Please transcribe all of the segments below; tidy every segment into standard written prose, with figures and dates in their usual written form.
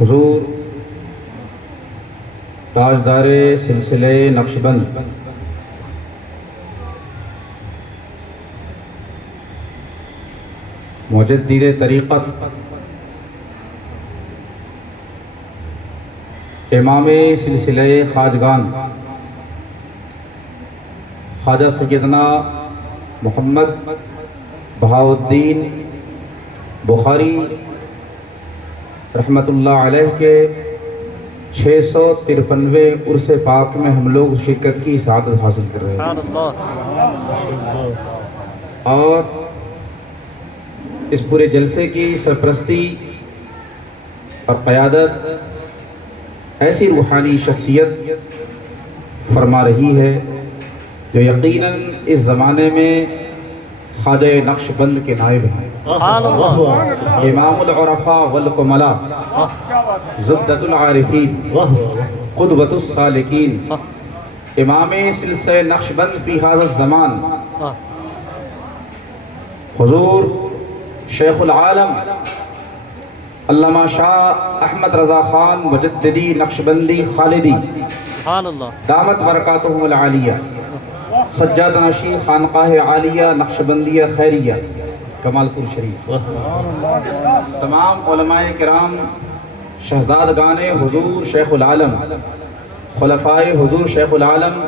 حضور تاجدار سلسلہ نقشبند مجدد طریقت امام سلسلہ خواجگان خواجہ سیدنا محمد بہاؤالدین بخاری رحمۃ اللہ علیہ کے 653ویں عرس پاک میں ہم لوگ شرکت کی سعادت حاصل کر رہے ہیں، اور اس پورے جلسے کی سرپرستی اور قیادت ایسی روحانی شخصیت فرما رہی ہے جو یقیناً اس زمانے میں خواجہ نقش بند کے نائب ہیں، امام العرفاء والکملاء، زبدۃ العارفین، قدوۃ السالکین، امام سلسلہ نقش بند فی ھذا الزمان، حضور شیخ العالم علامہ شاہ احمد رضا خان مجددی نقشبندی خالدی دامت برکاتہم العالیہ، سجادہ نشین خانقاہ عالیہ نقشبندیہ خیریہ کمال پور شریف، تمام علماء کرام، شہزادگان حضور شیخ العالم، خلفائے حضور شیخ العالم،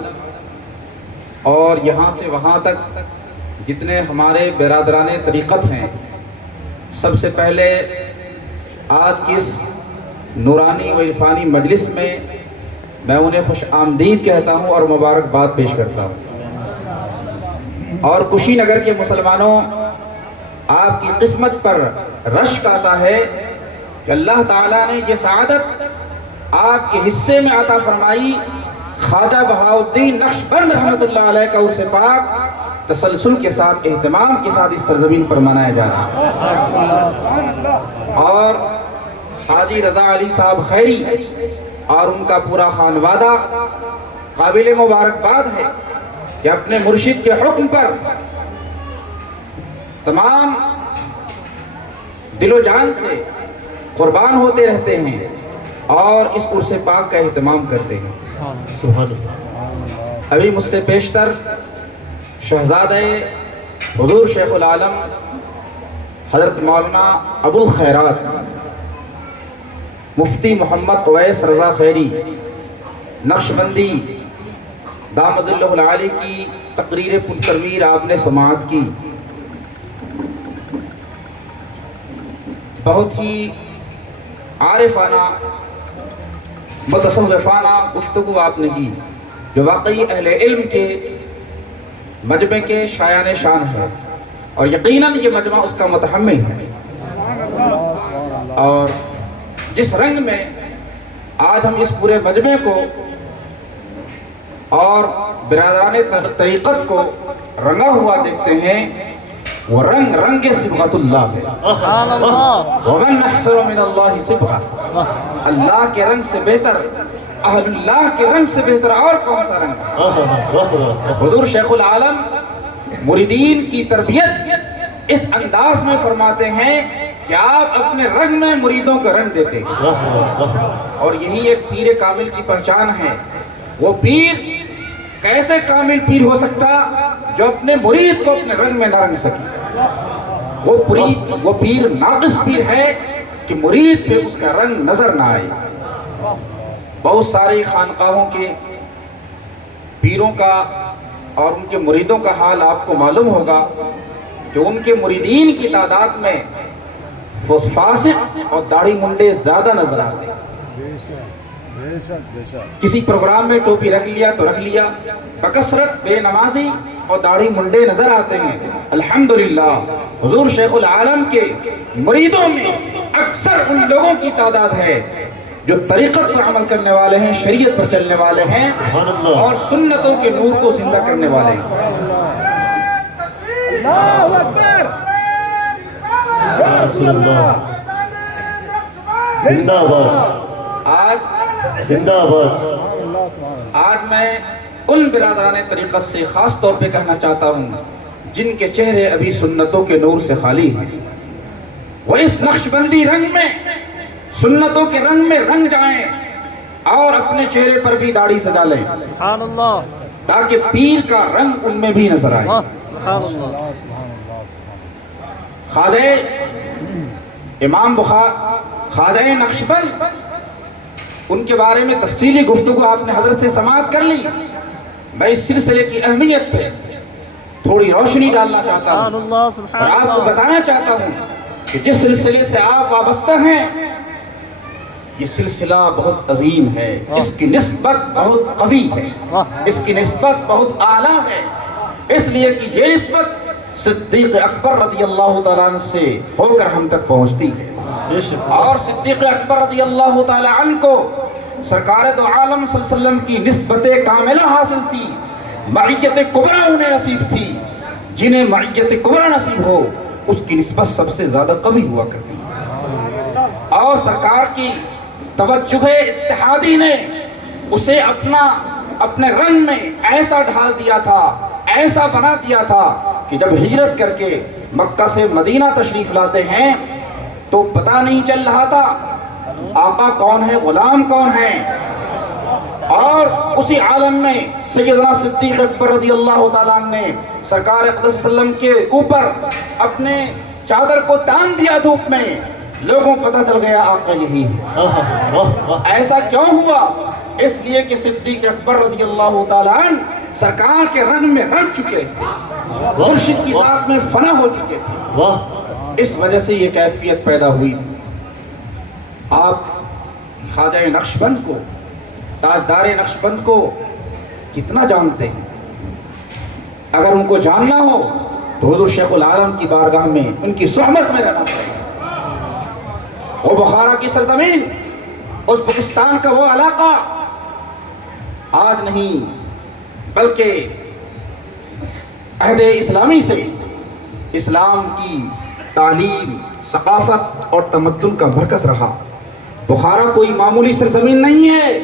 اور یہاں سے وہاں تک جتنے ہمارے برادران طریقت ہیں، سب سے پہلے آج کی اس نورانی و عرفانی مجلس میں میں انہیں خوش آمدید کہتا ہوں اور مبارکباد پیش کرتا ہوں، اور کشی نگر کے مسلمانوں، آپ کی قسمت پر رشک آتا ہے کہ اللہ تعالیٰ نے یہ سعادت آپ کے حصے میں عطا فرمائی۔ خواجہ بہاؤالدین نقشبند رحمۃ اللہ علیہ کا عرس پاک تسلسل کے ساتھ، اہتمام کے ساتھ اس سرزمین پر منایا جا رہا ہے، اور حاجی رضا علی صاحب خیری اور ان کا پورا خانوادہ قابل مبارکباد ہے کہ اپنے مرشد کے حکم پر تمام دل و جان سے قربان ہوتے رہتے ہیں اور اس عرس پاک کا اہتمام کرتے ہیں۔ ابھی مجھ سے پیشتر شہزادہ حضور شیخ العالم حضرت مولانا ابو الخیرات مفتی محمد اویس رضا خیری نقشبندی دامت ظلہ العالی کی تقریر پرتنویر آپ نے سماعت کی، بہت ہی عارفانہ متصوفانہ گفتگو آپ نے کی جو واقعی اہل علم کے مجمع کے شایان شان ہے، اور یقیناً یہ مجمع اس کا متحمل ہے، اور جس رنگ میں آج ہم اس پورے مجمع کو اور برادران طریقت کو رنگا ہوا دیکھتے ہیں، وہ رنگ صبغۃ اللہ ہے، وَمَنْ أَحْسَنُ مِنَ اللَّهِ صِبْغَةً، اللہ کے رنگ سے بہتر، اہل اللہ کے رنگ سے بہتر اور کون سا رنگ ہے؟ حضور شیخ العالم مریدین کی تربیت اس انداز میں فرماتے ہیں کہ آپ اپنے رنگ میں مریدوں کا رنگ دیتے ہیں، اور یہی ایک پیر کامل کی پہچان ہے۔ وہ پیر کیسے کامل پیر ہو سکتا جو اپنے مرید کو اپنے رنگ میں نہ رنگ سکے؟ وہ پیر ناقص پیر ہے کہ مرید پہ اس کا رنگ نظر نہ آئے۔ بہت ساری خانقاہوں کے پیروں کا اور ان کے مریدوں کا حال آپ کو معلوم ہوگا کہ ان کے مریدین کی تعداد میں فاسق اور داڑھی منڈے زیادہ نظر آتے ہیں۔ کسی پروگرام میں ٹوپی رکھ لیا تو رکھ لیا، بکثرت بے نمازی اور داڑھی منڈے نظر آتے ہیں۔ الحمدللہ حضور شیخ العالم کے مریدوں میں اکثر ان لوگوں کی تعداد ہے جو طریقت پر عمل کرنے والے ہیں، شریعت پر چلنے والے ہیں اور سنتوں کے نور کو زندہ کرنے والے ہیں۔ اللہ اکبر، رسول اللہ زندہ باد۔ آج میں ان برادران طریقت سے خاص طور پہ کہنا چاہتا ہوں جن کے چہرے ابھی سنتوں کے نور سے خالی ہیں، وہ اس نقشبندی رنگ میں سنتوں کے رنگ میں رنگ جائیں اور اپنے چہرے پر بھی داڑھی سجا لیں سبحان اللہ تاکہ پیر کا رنگ ان میں بھی نظر آئے. سبحان اللہ خواجہ امام خواجہ نقشبند، ان کے بارے میں تفصیلی گفتگو آپ نے حضرت سے سماعت کر لی. میں اس سلسلے کی اہمیت پہ تھوڑی روشنی ڈالنا چاہتا ہوں اور آپ کو بتانا چاہتا ہوں کہ جس سلسلے سے آپ وابستہ ہیں یہ سلسلہ بہت عظیم ہے، اس کی نسبت بہت قوی ہے، اس کی نسبت بہت اعلیٰ ہے، اس لیے کہ یہ نسبت صدیق اکبر رضی اللہ تعالیٰ عنہ سے ہو کر ہم تک پہنچتی ہے. اور صدیق اکبر رضی اللہ تعالیٰ عنہ کو سرکار دو عالم صلی اللہ علیہ وسلم کی نسبت کاملہ حاصل تھی، معیت کبریٰ انہیں نصیب تھی. جنہیں معیت کبریٰ نصیب ہو اس کی نسبت سب سے زیادہ قوی ہوا کرتی ہے. اور سرکار کی توجہ اتحادی نے اسے اپنے رنگ میں ایسا ڈھال دیا تھا، ایسا بنا دیا تھا کہ جب ہجرت کر کے مکہ سے مدینہ تشریف لاتے ہیں تو پتہ نہیں چل رہا تھا آقا کون ہے، غلام کون ہے. اور اسی عالم میں سیدنا صدیق اکبر رضی اللہ تعالیٰ عنہ نے سرکار اقدس صلی اللہ علیہ وسلم کے اوپر اپنے چادر کو تان دیا دھوپ میں، لوگوں کو پتہ چل گیا آقا یہی ہے. ایسا کیوں ہوا؟ اس لیے کہ صدیق اکبر رضی اللہ تعالیٰ عنہ سرکار کے رنگ میں رنگ چکے تھے، مرشد کی ذات میں فنا ہو چکے تھے. اس وجہ سے یہ کیفیت پیدا ہوئی تھی. آپ خواجہ نقشبند کو، تاجدار نقشبند کو کتنا جانتے ہیں؟ اگر ان کو جاننا ہو تو حضور شیخ العالم کی بارگاہ میں ان کی صحبت میں رہنا پڑے گا. وہ بخارا کی سرزمین، ازبکستان کا وہ علاقہ آج نہیں بلکہ عہد اسلامی سے اسلام کی تعلیم، ثقافت اور تمدن کا مرکز رہا. بخارا کوئی معمولی سرزمین نہیں ہے،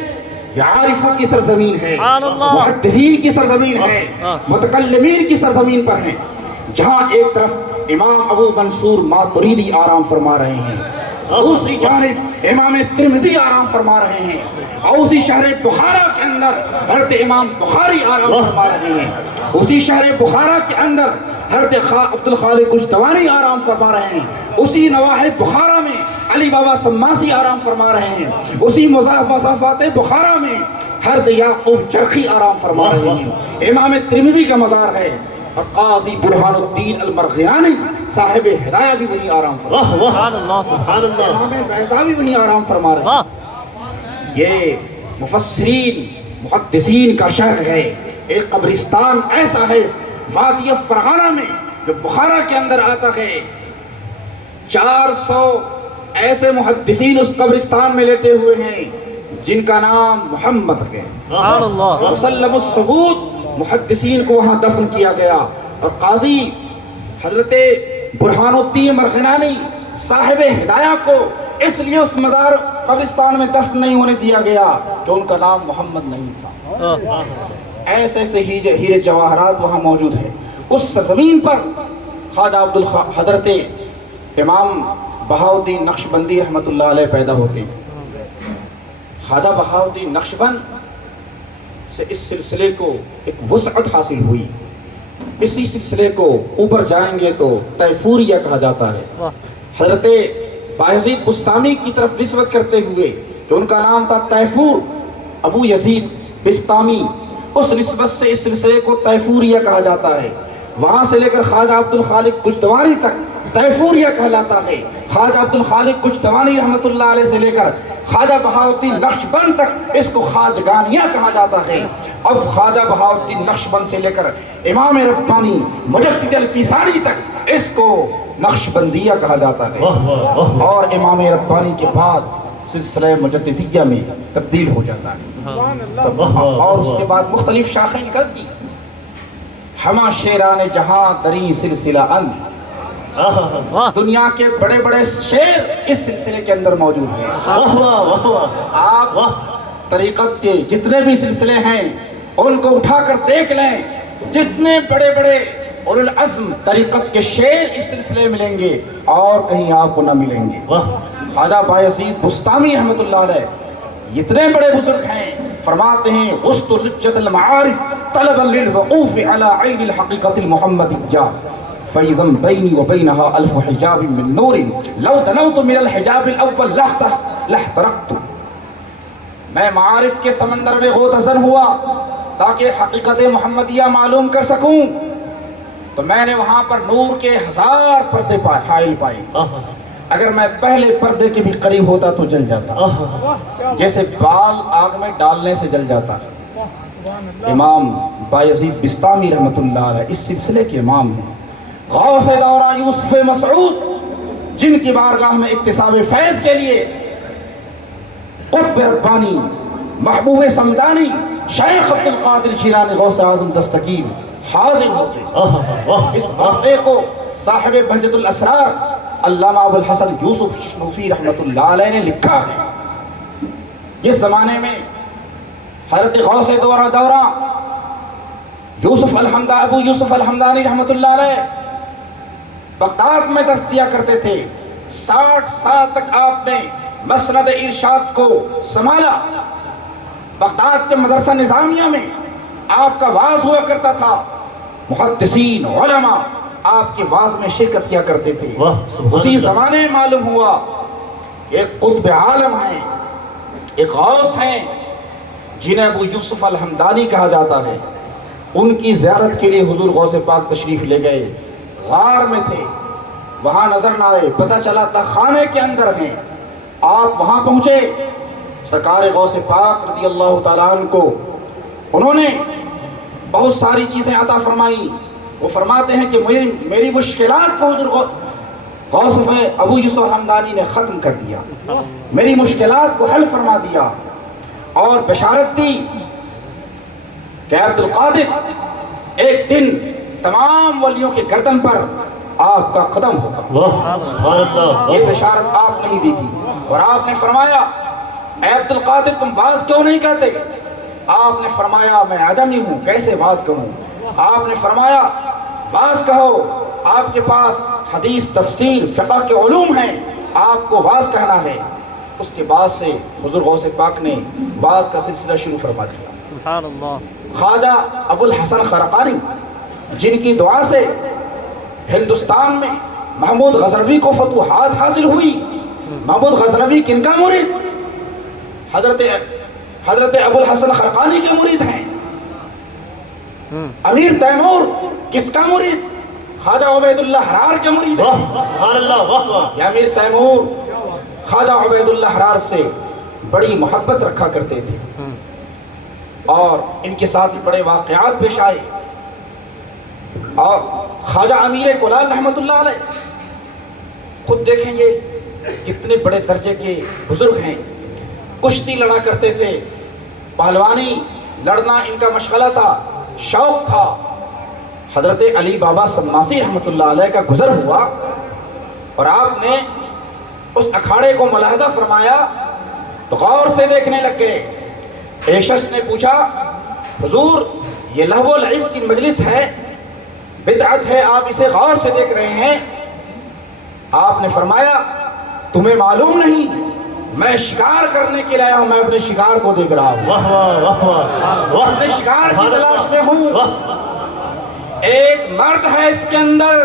یہ عارفوں کی سرزمین ہے، محدثین کی سرزمین ہے، متکلمین کی سرزمین پر ہیں، جہاں ایک طرف امام ابو منصور ماتریدی آرام فرما رہے ہیں، دوسری جانب امام ترمذی آرام فرما رہے ہیں، اور اسی شہر بخارا کے اندر حضرت امام بخاری آرام فرما رہے ہیں، اسی شہر بخارا کے اندر حضرت عبد الخالق کشتوانی آرام فرما رہے ہیں، اسی نواحِ بخارا میں علی بابا سماسی آرام فرما رہے ہیں، اسی مضافات بخارا میں حضرت یعقوب چرخی آرام فرما رہے ہیں. امام ترمذی کا مزار ہے اور قاضی برہان الدین المرغیانی صاحب ہدایہ بھی وہیں آرام فرما رہے ہیں. سبحان اللہ سبحان اللہ. امام بیضا بھی وہیں آرام فرما رہے ہیں. یہ مفسرین محدثین کا شہر ہے. ایک قبرستان ایسا ہے وادی فرغانہ میں جو بخارا کے اندر آتا ہے. 400 ایسے محدثین اس قبرستان میں لیٹے ہوئے ہیں جن کا نام محمد ہے. سبحان اللہ. مسلم الثبوت محدثین کو وہاں دفن کیا گیا. اور قاضی حضرت برہان الدین مرغنانی صاحب ہدایہ کو اس لیے اس مزار قبرستان میں دفن نہیں ہونے دیا گیا کہ ان کا نام محمد نہیں تھا. ایسے ایسے ہیرے جواہرات وہاں موجود ہیں. اس زمین پر خواجہ حضرت امام بہاؤالدین نقشبندی رحمۃ اللہ علیہ پیدا ہوتے ہیں. خواجہ بہاؤالدین نقشبند سے اس سلسلے کو ایک وسعت حاصل ہوئی. اسی سلسلے کو اوپر جائیں گے تو تیفوریہ کہا جاتا ہے. حضرت بایزید بستامی کی طرف نسبت کرتے ہوئے کہ ان کا نام تھا تیفور ابو یزید بستامی، اس نسبت سے اس سلسلے کو تیفوریہ کہا جاتا ہے. وہاں سے لے کر خواجہ عبد الخالق کشتوانی تک تیفوریہ کہلاتا ہے. خواجہ عبد الخالق کشتوانی رحمۃ اللہ علیہ سے لے کر خواجہ بہاؤالدین نقشبند تک اس کو خواجگانیہ کہا جاتا ہے. اب خواجہ بہاؤالدین نقشبند سے لے کر امام ربانی مجدد الفیصانی تک اس کو نقشبندیہ کہا جاتا ہے. اور امام ربانی کے بعد سلسلہ مجددیہ میں تبدیل ہو جاتا ہے. اور اس کے بعد مختلف شاخیں نکلتی. ہما شیران جہاں دری سلسلہ اند، دنیا کے بڑے بڑے شیر اس سلسلے کے اندر موجود ہیں. آپ طریقت کے جتنے بھی سلسلے ہیں ان کو اٹھا کر دیکھ لیں، جتنے بڑے بڑے اولو العزم طریقت کے شیر اس سلسلے ملیں گے اور کہیں آپ کو نہ ملیں گے۔ خواجہ بایزید بستامی رحمۃ اللہ علیہ اتنے بڑے بزرگ ہیں، فرماتے ہیں غصت لجت المعارف طلبا للوقوف على عین الحقیقت المحمدیہ فإذا بینی وبینها الف حجاب من نور لو دنوت من الحجاب الاول لاحترقت۔ میں معارف کے سمندر میں غوطہ ہوا تاکہ حقیقت محمدیہ معلوم کر سکوں، تو میں نے وہاں پر نور کے 1000 پردے حائل پائے، اگر میں پہلے پردے کے بھی قریب ہوتا تو جل جاتا، جیسے بال آگ میں ڈالنے سے جل جاتا۔ امام بایزید بستامی رحمۃ اللہ علیہ اس سلسلے کے امام ہیں، غوث دورہ یوسف مسعود جن کی بارگاہ میں اکتساب فیض کے لیے قطب ربانی محبوب سمدانی شیخ عبد القادر جیلانی غوث اعظم دستگیر حاضر ہوتے۔ اس واقعے کو صاحب بہجت الاسرار علامہ ابو الحسن یوسف شنوفی رحمۃ اللہ علیہ نے لکھا ہے، جس زمانے میں حضرت غوث دورہ یوسف ابو یوسف الحمدانی رحمۃ اللہ علیہ بغداد میں درس دیا کرتے تھے، 60 سال تک آپ نے مسند ارشاد کو سنبھالا۔ بغداد کے مدرسہ نظامیہ میں آپ کا واعظ ہوا کرتا تھا، محدثین علماء آپ کے واعظ میں شرکت کیا کرتے تھے۔ اسی زمانے میں معلوم ہوا ایک قطب عالم ہیں، ایک غوث ہیں جنہیں ابو یوسف الحمدانی کہا جاتا ہے، ان کی زیارت کے لیے حضور غوث پاک تشریف لے گئے، غار میں تھے، وہاں نظر نہ آئے، پتہ چلا تھا خانے کے اندر ہیں۔ آپ وہاں پہنچے، سرکار غوث پاک رضی اللہ تعالیٰ عنہ کو انہوں نے بہت ساری چیزیں عطا فرمائی۔ وہ فرماتے ہیں کہ میری مشکلات کو حضور غوث ابو یوسف الحمدانی نے ختم کر دیا، میری مشکلات کو حل فرما دیا، اور بشارت دی کہ عبد القادر ایک دن تمام ولیوں کے گردن پر آپ کا قدم ہوگا۔ یہ بشارت آپ نہیں دی تھی، اور آپ نے فرمایا اے عبد القادر تم باز کیوں نہیں کہتے؟ آپ نے فرمایا میں عجمی ہوں، کیسے باز کہوں؟ آپ نے فرمایا باز کہو، آپ کے پاس حدیث تفسیر فقہ کے علوم ہیں، آپ کو باز کہنا ہے۔ اس کے بعد سے حضور غوث پاک نے باز کا سلسلہ شروع فرما دیا۔ سبحان اللہ۔ خواجہ ابو الحسن خرقانی جن کی دعا سے ہندوستان میں محمود غزنوی کو فتوحات حاصل ہوئی۔ محمود غزنوی کن کا مرید؟ حضرت ابو الحسن خرقانی کے مرید ہیں۔ امیر تیمور کس کا مرید؟ خواجہ عبید اللہ حرار کے مرید ہیں۔ یہ امیر تیمور خواجہ عبید اللہ حرار سے بڑی محبت رکھا کرتے تھے، اور ان کے ساتھ بڑے واقعات پیش آئے۔ اور خواجہ امیر کولال رحمۃ اللہ علیہ خود دیکھیں یہ کتنے بڑے درجے کے بزرگ ہیں، کشتی لڑا کرتے تھے، پہلوانی لڑنا ان کا مشغلہ تھا، شوق تھا۔ حضرت علی بابا سماسی رحمۃ اللہ علیہ کا گزر ہوا، اور آپ نے اس اکھاڑے کو ملاحظہ فرمایا تو غور سے دیکھنے لگ گئے۔ ایک شخص نے پوچھا حضور یہ لہو و لعب کی مجلس ہے، بدعت ہے، آپ اسے غور سے دیکھ رہے ہیں؟ آپ نے فرمایا تمہیں معلوم نہیں میں شکار کرنے کے لیے آیا ہوں، میں اپنے شکار کو دیکھ رہا ہوں، اپنے شکار کی تلاش میں ہوں۔ ایک مرد ہے اس کے اندر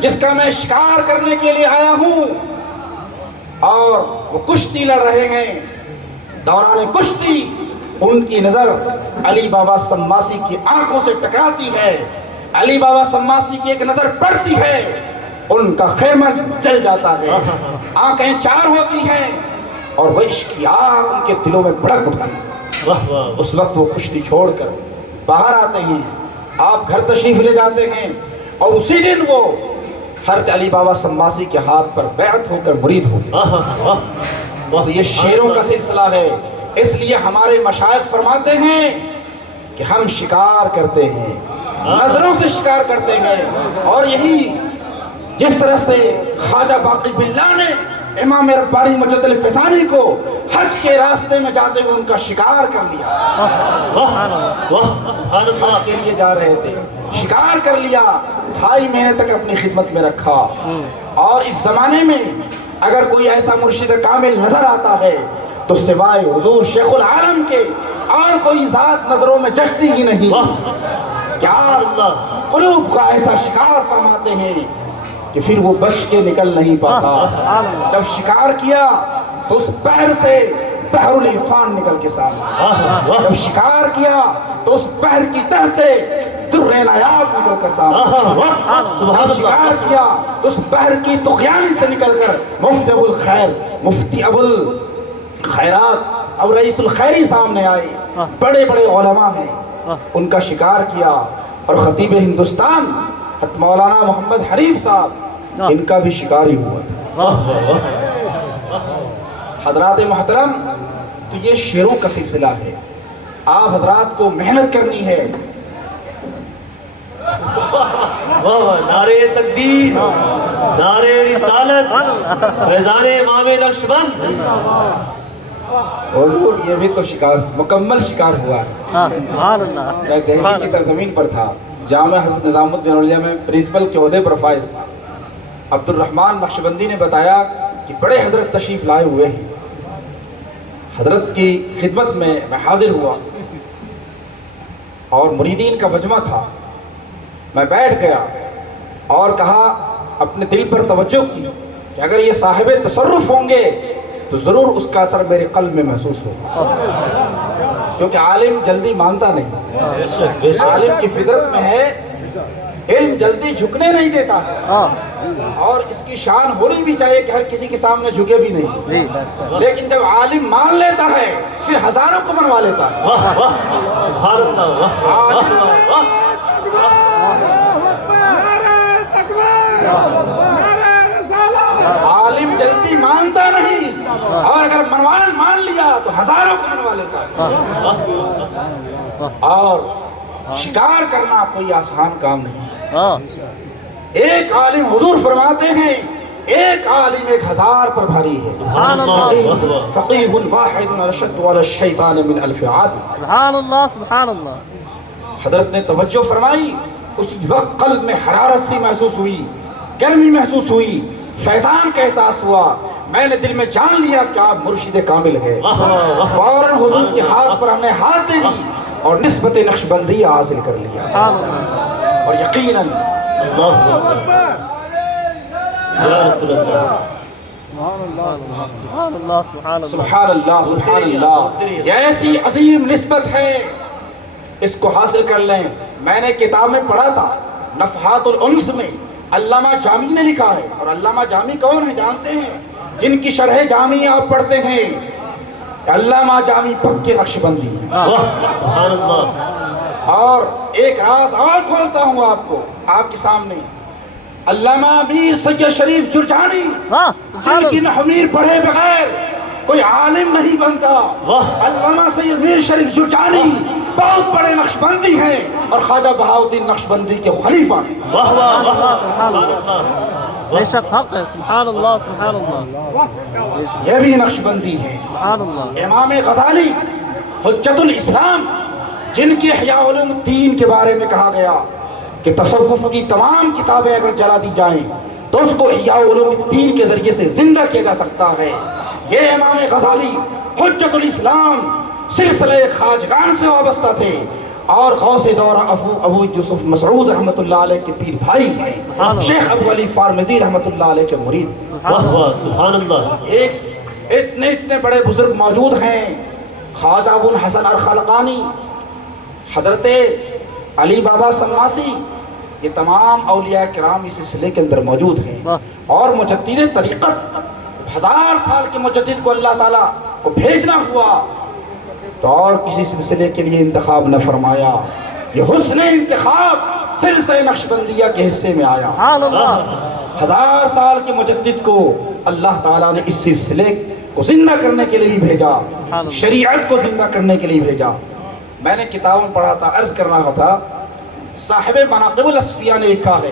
جس کا میں شکار کرنے کے لیے آیا ہوں، اور وہ کشتی لڑ رہے ہیں۔ دوران کشتی ان کی نظر علی بابا سماسی کی آنکھوں سے ٹکراتی ہے، علی بابا سماسی کی ایک نظر پڑتی ہے، ان کا خیمہ جل جاتا ہے، آنکھیں چار ہوتی ہیں، اور وہ عشق کی آگ ان کے دلوں میں بھڑک اٹھتی ہے۔ اس وقت وہ کشتی چھوڑ کر باہر آتے ہیں، آپ گھر تشریف لے جاتے ہیں، اور اسی دن وہ حضرت علی بابا سماسی کے ہاتھ پر بیعت ہو کر مرید ہو گئے۔ یہ شیروں کا سلسلہ ہے، اس لیے ہمارے مشائخ فرماتے ہیں کہ ہم شکار کرتے ہیں، نظروں سے شکار کرتے ہیں، اور یہی جس طرح سے خواجہ باقی باللہ نے امام ربانی مجد الفسانی کو حج کے راستے میں جاتے ہوئے ان کا شکار کر لیا. حج کے لیے جا رہے تھے, شکار کر لیا, 2.5 مہینے تک اپنی خدمت میں رکھا. اور اس زمانے میں اگر کوئی ایسا مرشد کامل نظر آتا ہے تو سوائے حضور شیخ العالم کے اور کوئی ذات نظروں میں جچتی ہی نہیں. کیا قلوب کا ایسا شکار فرماتے ہیں کہ پھر وہ بچ کے نکل نہیں پاتا. جب شکار کیا تو اس بحر سے بحر العرفان نکل کے سامنے, جب شکار کیا تو اس بحر کی تہ سے در نایاب نکل کر سامنے, جب شکار کیا تو اس بحر کی طغیان سے نکل کر مفتی ابو الخیر, مفتی ابو الخیرات اور رئیس الخیری سامنے آئے. بڑے بڑے علماء ہیں, ان کا شکار کیا. اور خطیب ہندوستان حضرت مولانا محمد حریف صاحب, ان کا بھی شکار ہی ہوا. حضرات محترم, تو یہ شعروں کا سلسلہ ہے. آپ حضرات کو محنت کرنی ہے. نعرے تکبیر, نعرے رسالت, فیضان امام نقشبند. حضور یہ بھی تو شکار, مکمل شکار ہوا ہے. میں دہلی کی سرزمین پر تھا, جامعہ حضرت نظام الدین اولیاء میں پرنسپل کے عہدے پر فائز تھا. عبد الرحمن نقشبندی نے بتایا کہ بڑے حضرت تشریف لائے ہوئے ہیں. حضرت کی خدمت میں حاضر ہوا اور مریدین کا مجمع تھا. میں بیٹھ گیا اور کہا, اپنے دل پر توجہ کی کہ اگر یہ صاحب تصرف ہوں گے تو ضرور اس کا اثر میرے قلب میں محسوس ہوگا, کیونکہ عالم جلدی مانتا نہیں. عالم کی فطرت میں ہے علم جلدی جھکنے نہیں دیتا ہے, اور اس کی شان ہونی بھی چاہیے کہ ہر کسی کے سامنے جھکے بھی نہیں. لیکن جب عالم مان لیتا ہے پھر ہزاروں کو منوا لیتا ہے. عالم جلدی مانتا نہیں, اور اگر مان لیا تو ہزاروں کو منوا لیتا ہے. اور شکار کرنا کوئی آسان کام نہیں. ایک عالم, حضور فرماتے ہیں ایک عالم 1000 پر بھاری ہے. فقیہ واحد اشد علی الشیطان من 1000 عابد. سبحان اللہ, سبحان اللہ. حضرت نے توجہ فرمائی, اس وقت قلب میں حرارت سی محسوس ہوئی, گرمی محسوس ہوئی, فیضان کا احساس ہوا. میں نے دل میں جان لیا کہ آپ مرشد کامل ہے. فوراً حضور کے ہاتھ پر ہم نے ہاتھ دے دی اور نسبت نقشبندیہ حاصل کر لیا. اور یقیناً سبحان اللہ, سبحان اللہ, یہ ایسی عظیم نسبت ہے, اس کو حاصل کر لیں. میں نے کتاب میں پڑھا تھا, نفحات الانس میں علامہ جامی نے لکھا ہے. اور علامہ جامی کون ہے جانتے ہیں؟ جن کی شرح جامی آپ پڑھتے ہیں, علامہ جامی پکے نقشبندی. اور ایک راز اور کھولتا ہوں آپ کو, آپ کے سامنے. علامہ میر سید شریف جرجانی, جن کی نحویر پڑھے بغیر کوئی عالم نہیں بنتا. علامہ سید میر شریف جرجانی بہت بڑے نقشبندی ہیں اور خواجہ بہاؤالدین نقشبندی کے خلیفہ ہیں. بے شک حق ہے. سبحان اللہ, سبحان اللہ. یہ بھی نقشبندی ہے. سبحان اللہ. امام غزالی حجت الاسلام, جن کی احیاء علوم الدین کے بارے میں کہا گیا کہ تصوف کی تمام کتابیں اگر جلا دی جائیں تو اس کو احیاء علوم الدین کے ذریعے سے زندہ کیا جا سکتا ہے. یہ امام غزالی حجت الاسلام سلسلہ خواجگان سے وابستہ تھے اور غوث دور ابو یوسف مسعود رحمۃ اللہ علیہ کے پیر بھائی ہیں, شیخ ابو علی فارمزی رحمۃ اللہ علیہ کے مرید. سبحان اللہ. ایک اتنے بڑے بزرگ موجود ہیں, خواجہ ابو الحسن الخلقانی, حضرت علی بابا سماسی, یہ تمام اولیاء کرام اس سلسلے کے اندر موجود ہیں. اور مجدد طریقت, 1000 سال کے مجدد کو اللہ تعالیٰ کو بھیجنا ہوا تو اور کسی سلسلے کے لیے انتخاب نہ فرمایا. یہ حسن انتخاب سلسلہ نقشبندیہ کے حصے میں آیا. 1000 سال کے مجدد کو اللہ تعالیٰ نے اس سلسلے کو زندہ کرنے کے لیے بھی بھیجا, شریعت کو زندہ کرنے کے لیے بھیجا. میں نے کتاب میں پڑھا تھا, عرض کر رہا تھا, صاحب مناقب الاصفیاء نے لکھا ہے,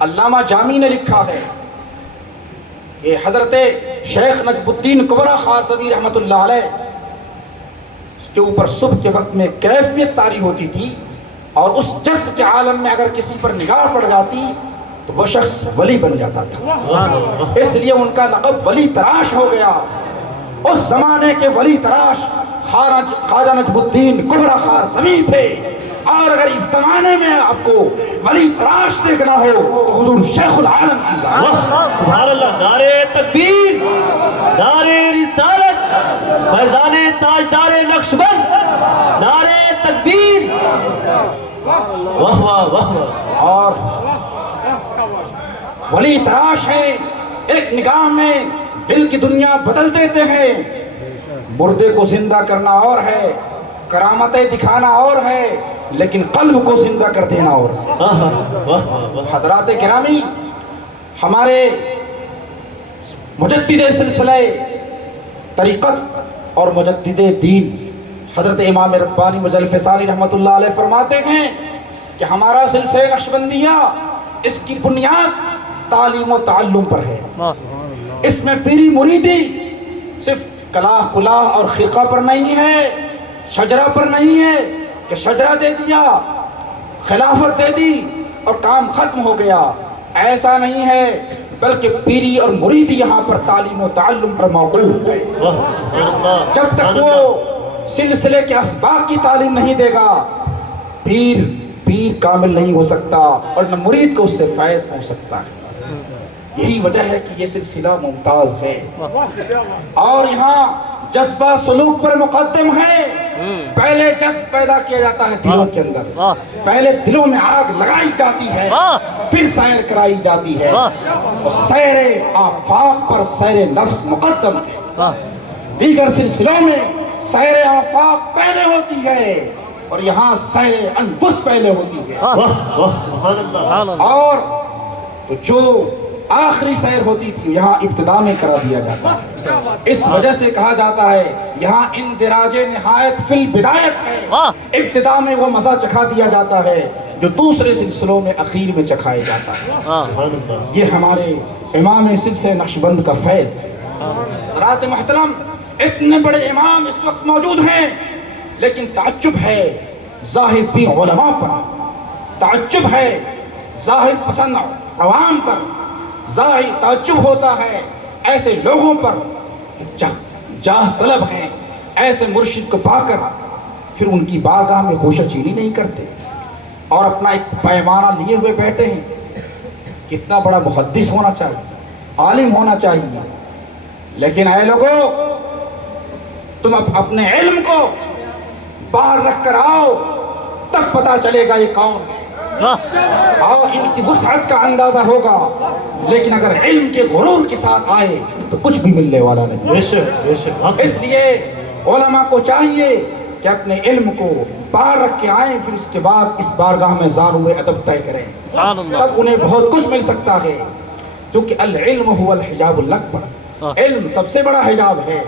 علامہ جامی نے لکھا ہے یہ حضرت شیخ نجم الدین کبرا خاصوی رحمۃ اللہ علیہ کے اوپر صبح کے وقت میں کیفیت طاری ہوتی تھی، اور اس جذب کے عالم میں اگر کسی پر نگاہ پڑ جاتی تو وہ شخص ولی بن جاتا تھا۔ اس لیے ان کا لقب ولی تراش ہو گیا۔ اس زمانے کے ولی تراش خواجہ نجم الدین کبرا خاصوی تھے، اور اگر اس زمانے میں آپ کو ولی تراش دیکھنا ہو تو حضور شیخ العالم کی ذات۔ سبحان اللہ، نعرہ تکبیر، نعرہ رسالت، فیضان تاجدار نقشبند، نعرہ تکبیر، واہ واہ واہ۔ اور ولی تراش ہے، ایک نگاہ میں دل کی دنیا بدل دیتے ہیں۔ مردے کو زندہ کرنا اور ہے، کرامتیں دکھانا اور ہے، لیکن قلب کو زندہ کر دینا اور ہے۔ حضرات گرامی، ہمارے مجدد سلسلہ طریقت اور مجدد دین حضرت امام ربانی مجلد فسانی رحمۃ اللہ علیہ فرماتے ہیں کہ ہمارا سلسلہ نقشبندیہ اس کی بنیاد تعلیم و تعلم پر ہے۔ اس میں پیری مریدی صرف کلاہ کلاہ اور خرقہ پر نہیں ہے، شجرہ پر نہیں ہے کہ شجرہ دے دیا، خلافت دے دی اور کام ختم ہو گیا، ایسا نہیں ہے، بلکہ پیری اور مریدی یہاں پر تعلیم و تعلم پر موقوف ہے۔ جب تک وہ سلسلے کے اسباق کی تعلیم نہیں دے گا، پیر کامل نہیں ہو سکتا، اور نہ مرید کو اس سے فیض پہنچ سکتا ہے۔ یہی وجہ ہے کہ یہ سلسلہ ممتاز ہے، اور یہاں جذبہ سلوک پر مقدم ہے۔ پہلے جذب پیدا کیا جاتا ہے دلوں کے اندر، پہلے دلوں میں آگ لگائی جاتی ہے، پھر سیر کرائی جاتی ہے، اور سیر آفاق پر سیر نفس مقدم ہے۔ دیگر سلسلوں میں سیر آفاق پہلے ہوتی ہے، اور یہاں سیر انفس پہلے ہوتی ہے۔ اور جو آخری سیر ہوتی تھی یہاں ابتدا میں کرا دیا جاتا ہے۔ اس وجہ سے کہا جاتا ہے یہاں اندراج نہایت فی البدایت ہے، ابتدا میں وہ مزہ چکھا دیا جاتا ہے جو دوسرے سلسلوں میں اخیر میں چکھایا جاتا ہے۔ یہ ہمارے امام سلسلہ نقشبند کا فیض ہے۔ حضرات محترم، اتنے بڑے امام اس وقت موجود ہیں، لیکن تعجب ہے ظاہر پی علماء پر، تعجب ہے ظاہر پسند عوام پر، ظاہر تعجب ہوتا ہے ایسے لوگوں پر جاہ طلب ہیں، ایسے مرشد کو پا کر پھر ان کی بارگاہ میں خوشہ چینی نہیں کرتے اور اپنا ایک پیمانہ لیے ہوئے بیٹھے ہیں۔ کتنا بڑا محدث ہونا چاہیے، عالم ہونا چاہیے، لیکن اے لوگوں، تم اپنے علم کو باہر رکھ کر آؤ، تب پتا چلے گا یہ کون ہے، اور ان کی وسعت کا اندازہ ہوگا۔ لیکن اگر علم کے غرور کے ساتھ آئے تو کچھ بھی ملنے والا نہیں۔ اس لیے علماء کو چاہیے کہ اپنے علم کو باہر رکھ کے آئیں، پھر اس کے بعد اس بارگاہ میں زانو ادب طے کریں، تب انہیں بہت کچھ مل سکتا ہے، کیونکہ العلم هو الحجاب الاکبر، علم سب سے بڑا حجاب ہے،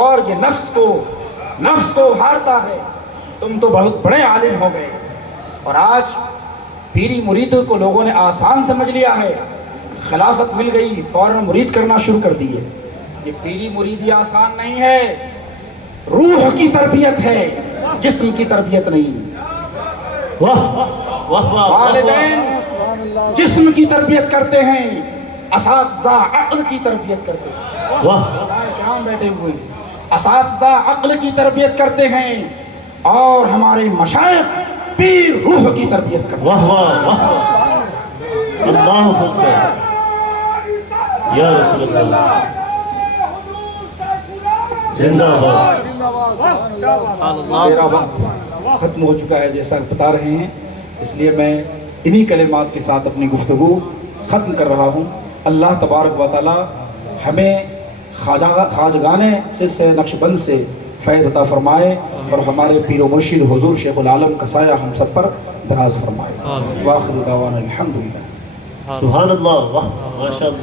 اور یہ نفس کو ہارتا ہے۔ تم تو بہت بڑے عالم ہو گئے، اور آج پیری مریدوں کو لوگوں نے آسان سمجھ لیا ہے، خلافت مل گئی فوراً مرید کرنا شروع کر دیے۔ یہ پیری مریدی آسان نہیں ہے، روح کی تربیت ہے، جسم کی تربیت نہیں۔ والدین جسم کی تربیت کرتے ہیں، اساتذہ عقل کی تربیت کرتے ہیں۔ کہاں بیٹھے ہوئے اساتذہ عقل کی تربیت کرتے ہیں، اور ہمارے مشائخ پیر روح کی تربیت کرتے ہیں۔ اللہ اکبر یا رسول اللہ، زندہ باد۔ میرا وقت ختم ہو چکا ہے جیسا بتا رہے ہیں، اس لیے میں انہی کلمات کے ساتھ اپنی گفتگو ختم کر رہا ہوں۔ اللہ تبارک و تعالی ہمیں خواجگان سلسلہ نقشبند سے فیض عطا فرمائے، اور ہمارے پیر و مرشد حضور شیخ العالم کا سایہ ہم سب پر دراز فرمائے۔ وآخر دعوانا الحمدللہ۔ سبحان اللہ، واہ، ماشاء اللہ۔